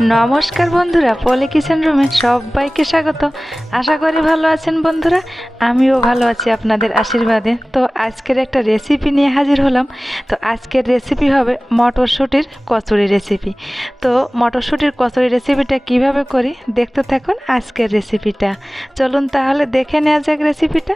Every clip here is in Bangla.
নমস্কার বন্ধুরা, পলি কিচেন রুমে সবাইকে স্বাগত। আশা করি ভালো আছেন বন্ধুরা, আমিও ভালো আছি আপনাদের আশীর্বাদে। তো আজকের একটা রেসিপি নিয়ে হাজির হলাম। তো আজকের রেসিপি হবে মটরশুঁটির কচুরি রেসিপি তো মটরশুঁটির কচুরি রেসিপিটা কীভাবে করি দেখতে থাকুন আজকের রেসিপিটা চলুন তাহলে দেখে নেওয়া যাক রেসিপিটা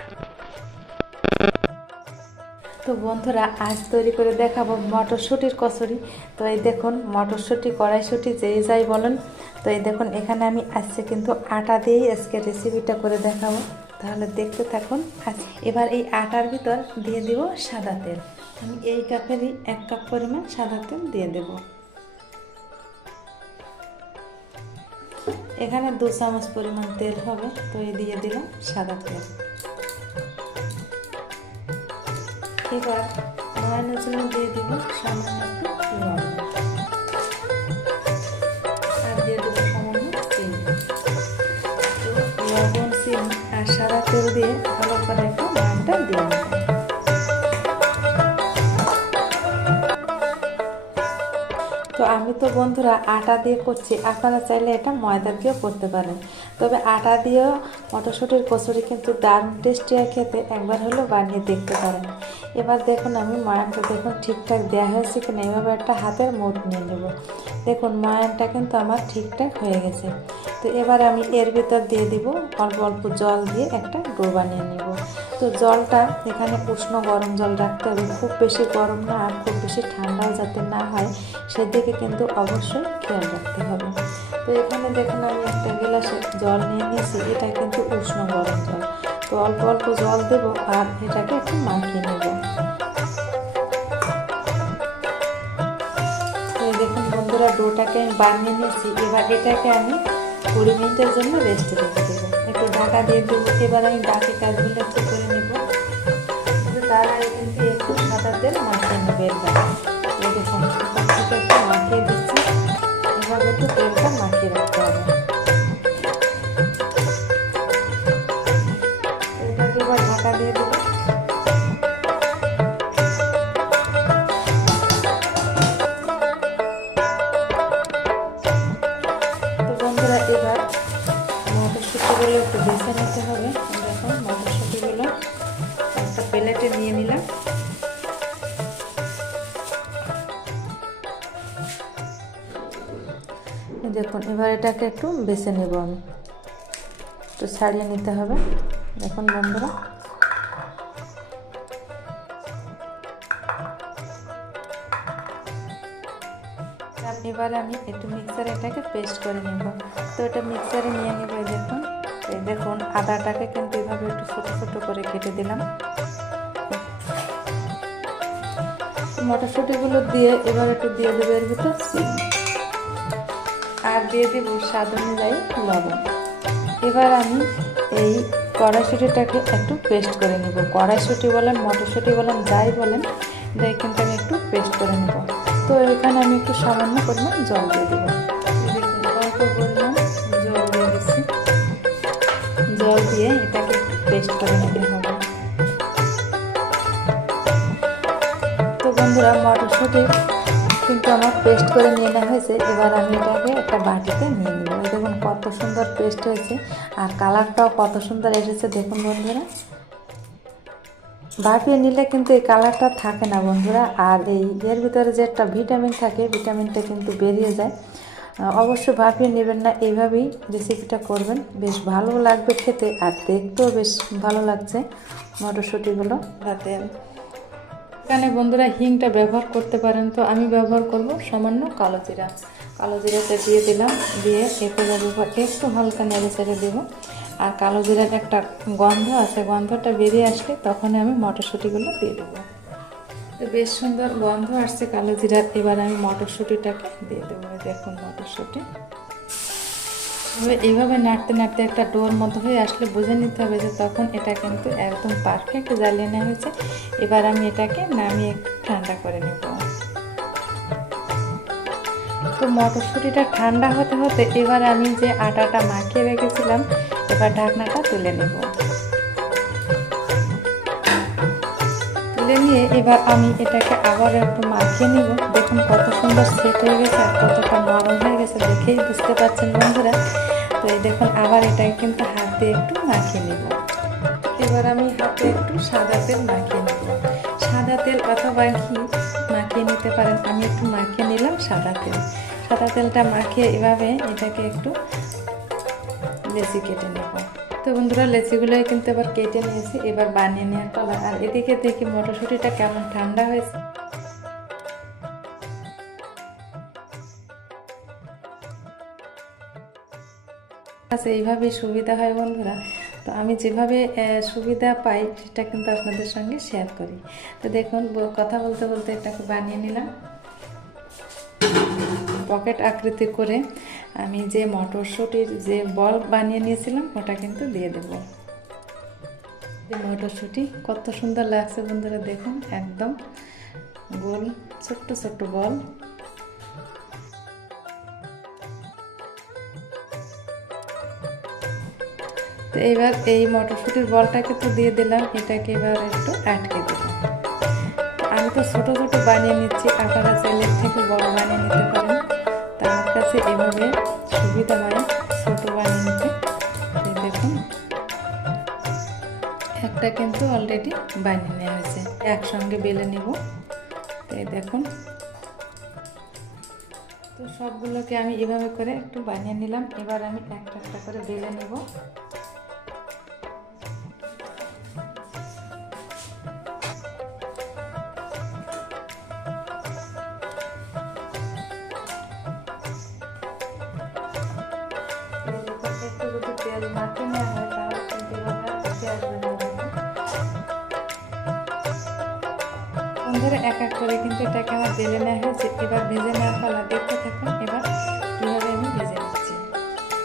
তো বন্ধুরা, আজ তৈরি করে দেখাবো মটরশুঁটির কচুরি। তো এই দেখুন, মটরশুঁটি, কড়াইশুঁটি, যেই যাই বলেন। তো এই দেখুন, এখানে আমি আজকে কিন্তু আটা দিয়েই আজকে রেসিপিটা করে দেখাবো। তাহলে দেখতে থাকুন, আজ এবার এই আটার ভিতর দিয়ে দিব সাদা তেল। আমি এই কাপেরই এক কাপ পরিমাণ সাদা তেল দিয়ে দেব। এখানে দু চামচ পরিমাণ তেল হবে, তো এই দিয়ে দিলাম সাদা তেল। এবার ময়ানের জন্য দিয়ে দিব সামান্য একটু আর দিয়ে দেবো সামান্য লবণ আর সাদা তেল দিয়ে ভালো করে একটু ময়ানটা দিয়ে তো আমি তো বন্ধুরা আটা দিয়ে করছি, আপনারা চাইলে এটা ময়দা দিয়েও করতে পারেন। তবে আটা দিয়েও মটরশুঁটির কচুরি কিন্তু দারুণ টেস্টি হয় খেতে একবার হলেও বানিয়ে দেখতে পারেন। এবার দেখুন আমি ময়ানটা দেখুন ঠিকঠাক দেওয়া হয়েছে কিনা, এভাবে একটা হাতের মুঠ নিয়ে নেব। দেখুন ময়ানটা কিন্তু আমার ঠিকঠাক হয়ে গেছে। তো এবার আমি এর ভিতর দিয়ে দিব অল্প অল্প জল দিয়ে একটা ডো বানিয়ে নেব। তো জলটা এখানে উষ্ণ গরম জল রাখতে হবে, খুব বেশি গরম না আর খুব বেশি ঠান্ডাও যাতে না হয়, সেদিকে কিন্তু অবশ্যই খেয়াল রাখতে হবে। তো এখানে দেখুন আমি একটা গ্লাসে জল নিয়ে নিয়েছি, এটা কিন্তু উষ্ণ গরম জল। তো অল্প অল্প জল দেব আর এটাকে একটু মাখিয়ে নেব। দেখুন বন্ধুরা, ডোটাকে আমি বানিয়ে নিয়েছি। এবার এটাকে আমি কুড়ি মিনিটের জন্য রেস্টে রেখে দেবো। একটু ঢাকা দিয়ে দেবো, এবার আমি বাকি কাজগুলো একটু করে নেব। তার কিন্তু একটু সাদা তেল মাখিয়ে নেবে দেখুন এবার মটরশুঁটিগুলো একটু বেছে নিতে হবে। দেখুন, মটরশুঁটিগুলো একটা প্লেটে নিয়ে নিলাম। দেখুন, এবার এটাকে একটু বেছে নেব আমি। একটু ছাড়িয়ে নিতে হবে। দেখুন, বন্ধুরা। এবার আমি একটু মিক্সারে এটাকে পেস্ট করে নেব। তো এটা মিক্সারে নিয়ে নেব দেখুন। এই দেখুন, আদাটাকে কিন্তু এভাবে একটু ছোটো ছোটো করে কেটে দিলাম। মটরশুঁটিগুলো দিয়ে এবার একটু দিয়ে দেবো এর ভিতর আর দিয়ে দেব স্বাদ অনুযায়ী লবণ। এবার আমি এই কড়াইশুঁটিটাকে একটু পেস্ট করে নেব। কড়াইশুঁটি বলেন, মটরশুঁটি বলেন, যাই বলেন এটাই কিন্তু আমি একটু পেস্ট করে নেব। তো এখানে আমি একটু সামান্য পরিমাণ জল দিয়ে দেবো। জল দিয়ে এটাকে পেস্ট করে নিতে হবে। তো বন্ধুরা, মটরশুঁটি কিন্তু আমার পেস্ট করে নিয়ে নেওয়া হয়েছে। এবার আমি এটাকে একটা বাটিতে নিয়ে নেব। দেখুন, কত সুন্দর পেস্ট হয়েছে। আর কালারটাও কত সুন্দর এসেছে। দেখুন বন্ধুরা। ভাপিয়ে নিলে কিন্তু এই কালারটা থাকে না বন্ধুরা। আর এই এর ভিতরে যে একটা ভিটামিন থাকে, ভিটামিনটা কিন্তু বেরিয়ে যায়। অবশ্য ভাপিয়ে নেবেন না, এইভাবেই রেসিপিটা করবেন। বেশ ভালো লাগবে খেতে আর দেখতেও বেশ ভালো লাগছে মটরশুঁটিগুলো। রাতে এখানে বন্ধুরা হিংটা ব্যবহার করতে পারেন তো, আমি ব্যবহার করব সামান্য কালো জিরা। কালো জিরাটা দিয়ে দিলাম, দিয়ে একেবারে উপর একটু হালকা নেড়ে চেড়ে দেবো। আর কালো জিরার একটা গন্ধ আছে, গন্ধটা বেরিয়ে আসলে তখন আমি মটরশুঁটিগুলো দিয়ে দেবো। তো বেশ সুন্দর গন্ধ আসছে কালো জিরার, এবার আমি মটরশুঁটিটাকে দিয়ে দেবো দেখুন মটরশুঁটি। এবার এইভাবে নাড়তে নাড়তে একটা ডোর মতো হয়ে আসলে বুঝে নিতে হবে যে তখন এটা কিন্তু একদম পারফেক্ট জ্বালিয়ে নেওয়া হয়েছে। এবার আমি এটাকে নামিয়ে ঠান্ডা করে নেব। তো মটরশুঁটিটা ঠান্ডা হতে হতে এবার আমি যে আটাটা মাখিয়ে রেখেছিলাম এবার ঢাকনাটা তুলে নেব। তুলে নিয়ে এবার আমি এটাকে আবার একটু মাখিয়ে নিব। দেখুন কত সুন্দর সেট হয়ে গেছে আর কতটা নরম হয়ে গেছে দেখেই বুঝতে পারছেন বন্ধুরা। তো এই দেখুন আবার এটাকে কিন্তু হাত দিয়ে একটু মাখিয়ে নিব। এবার আমি হাতে একটু সাদা তেল মাখিয়ে নেব। সাদা তেল অথবা ঘি মাখিয়ে নিতে পারেন। আমি একটু মাখিয়ে নিলাম সাদা তেল। সাদা তেলটা মাখিয়ে এভাবে এটাকে একটু লেচি কেটে নেব। তো বন্ধুরা, লেচিগুলোই কিন্তু এবার কেটে নিয়েছি, এবার বানিয়ে নেওয়ার পালা। আর এদিকে দেখি মটরশুঁটিটা কেমন ঠান্ডা হয়েছে। আচ্ছা এইভাবেই সুবিধা হয় বন্ধুরা। তো আমি যেভাবে সুবিধা পাই, সেটা কিন্তু আপনাদের সঙ্গে শেয়ার করি। তো দেখুন কথা বলতে বলতে এটাকে বানিয়ে নিলাম। পকেট আকৃতি করে আমি যে মটরশুঁটির যে বল বানিয়ে নিয়েছিলাম, ওটা কিন্তু দিয়ে দেব। মটরশুঁটি কত সুন্দর লাগছে বন্ধুরা, দেখুন, একদম গোল, ছোট্ট ছোট্ট বল। তো এবার এই মটরশুঁটির বলটাকে তো দিয়ে দিলাম, এটাকে এবার একটু আটকে দিলাম আমি তো ছোট ছোট বানিয়ে নিচ্ছি, আপনারা চাইলে থেকে বড় বানিয়ে নিতে পারেন। কাছে এভাবে সুবিধা হয় ছোটো বানিয়ে দেখুন। একটা কিন্তু অলরেডি বানিয়ে নেওয়া হয়েছে। একসঙ্গে বেলে নেব। তো এই দেখুন। তো সবগুলোকে আমি এভাবে করে একটু বানিয়ে নিলাম। এবার আমি একটা একটা করে বেলে নেব। বন্ধুরা, এক এক করে কিন্তু এটাকে আমার জেলে নেওয়া হয়েছে। এবার ভেজে নেওয়ার পালা, দেখতে থাকুন, এবার কীভাবে আমি ভেজে নিচ্ছি।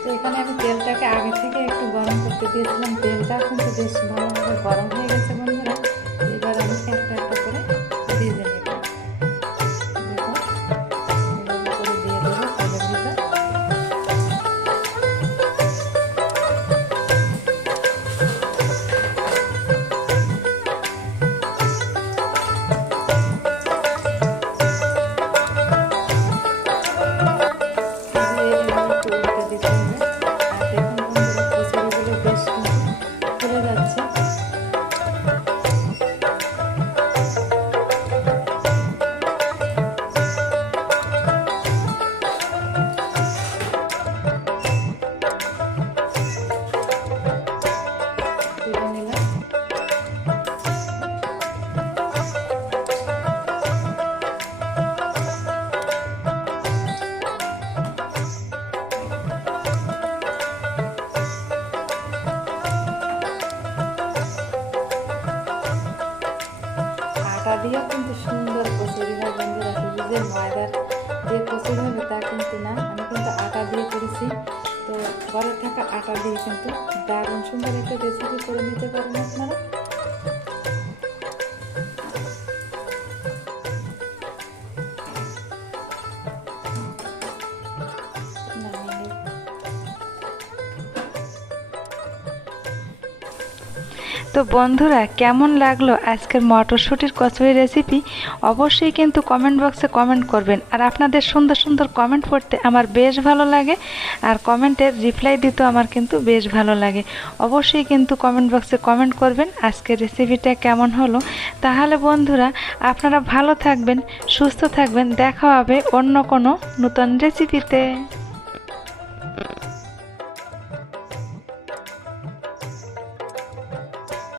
তো এখানে আমি তেলটাকে আগে থেকে একটু গরম করতে দিয়েছিলাম। তেলটা কিন্তু বেশ ভালোভাবে গরম হয়ে গেছে। দিয়ে করেছি তো ঘরে থাকা আটা দিয়ে কিন্তু দারুণ সুন্দর একটা রেসিপি করে নিতে পারেন আপনারা। তো বন্ধুরা, কেমন লাগল আজকের মটরশুঁটির কচুরি রেসিপি অবশ্যই কিন্তু কমেন্ট বক্সে কমেন্ট করবেন। আর আপনাদের সুন্দর সুন্দর কমেন্ট পড়তে আমার বেশ ভালো লাগে, আর কমেন্টের রিপ্লাই দিতেও আমার কিন্তু বেশ ভালো লাগে। অবশ্যই কিন্তু কমেন্ট বক্সে কমেন্ট করবেন আজকের রেসিপিটা কেমন হলো। তাহলে বন্ধুরা, আপনারা ভালো থাকবেন, সুস্থ থাকবেন, দেখা হবে অন্য কোনো নতুন রেসিপিতে